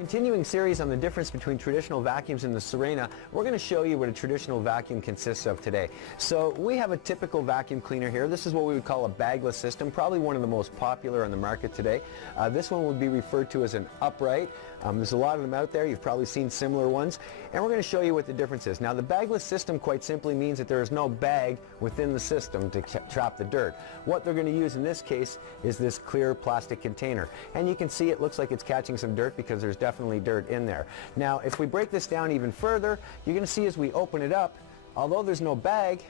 Continuing series on the difference between traditional vacuums and the Sirena, we're going to show you what a traditional vacuum consists of today. So we have a typical vacuum cleaner here. This is what we would call a bagless system, probably one of the most popular on the market today. This one would be referred to as an upright. There's a lot of them out there. You've probably seen similar ones. And we're going to show you what the difference is. Now the bagless system quite simply means that there is no bag within the system to trap the dirt. What they're going to use in this case is this clear plastic container. And you can see it looks like it's catching some dirt because there's definitely dirt in there. Now if we break this down even further, you're going to see as we open it up, although there's no bag,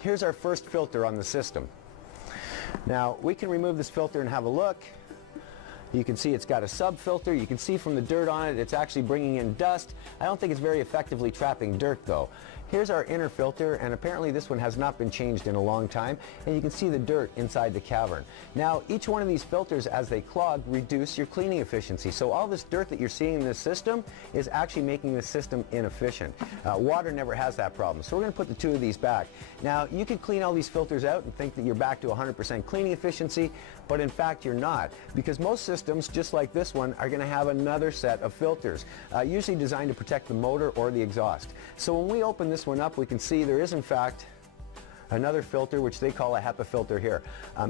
here's our first filter on the system. Now we can remove this filter and have a look. You can see it's got a sub-filter. You can see from the dirt on it, it's actually bringing in dust. I don't think it's very effectively trapping dirt though. Here's our inner filter, and apparently this one has not been changed in a long time, and you can see the dirt inside the cavern. Now each one of these filters, as they clog, reduce your cleaning efficiency. So all this dirt that you're seeing in this system is actually making the system inefficient. Water never has that problem. So we're going to put the two of these back. Now you could clean all these filters out and think that you're back to 100% cleaning efficiency, but in fact you're not, because most systems, just like this one, are going to have another set of filters, usually designed to protect the motor or the exhaust. So when we open this one up, we can see there is in fact another filter, which they call a HEPA filter here.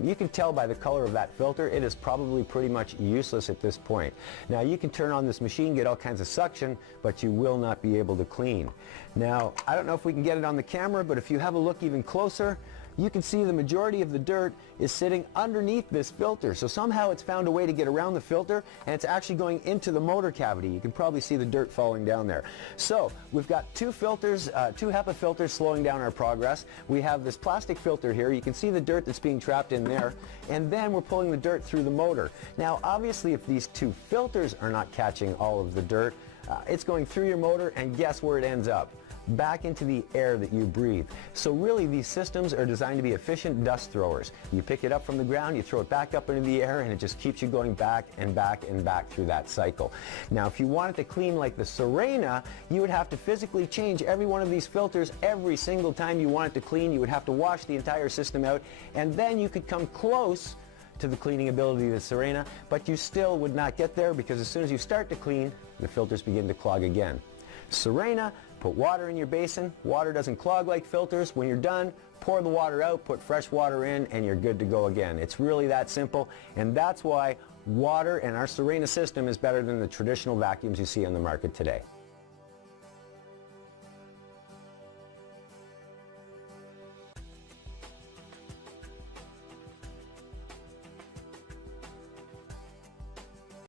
You can tell by the color of that filter, it is probably pretty much useless at this point. Now you can turn on this machine, get all kinds of suction, but you will not be able to clean. Now I don't know if we can get it on the camera, but if you have a look even closer, you can see the majority of the dirt is sitting underneath this filter. So somehow it's found a way to get around the filter, and it's actually going into the motor cavity. You can probably see the dirt falling down there. So we've got two filters, two HEPA filters slowing down our progress. We have this plastic filter here. You can see the dirt that's being trapped in there, and then we're pulling the dirt through the motor. Now obviously if these two filters are not catching all of the dirt, it's going through your motor, and guess where it ends up? Back into the air that you breathe. So really these systems are designed to be efficient dust throwers. You pick it up from the ground, you throw it back up into the air, and it just keeps you going back and back and back through that cycle. Now if you wanted to clean like the Sirena, you would have to physically change every one of these filters every single time you want it to clean. You would have to wash the entire system out, and then you could come close to the cleaning ability of the Sirena, but you still would not get there, because as soon as you start to clean, the filters begin to clog again. Sirena, put water in your basin. Water doesn't clog like filters. When you're done, pour the water out, put fresh water in, and you're good to go again. It's really that simple, and that's why water and our Sirena system is better than the traditional vacuums you see on the market today.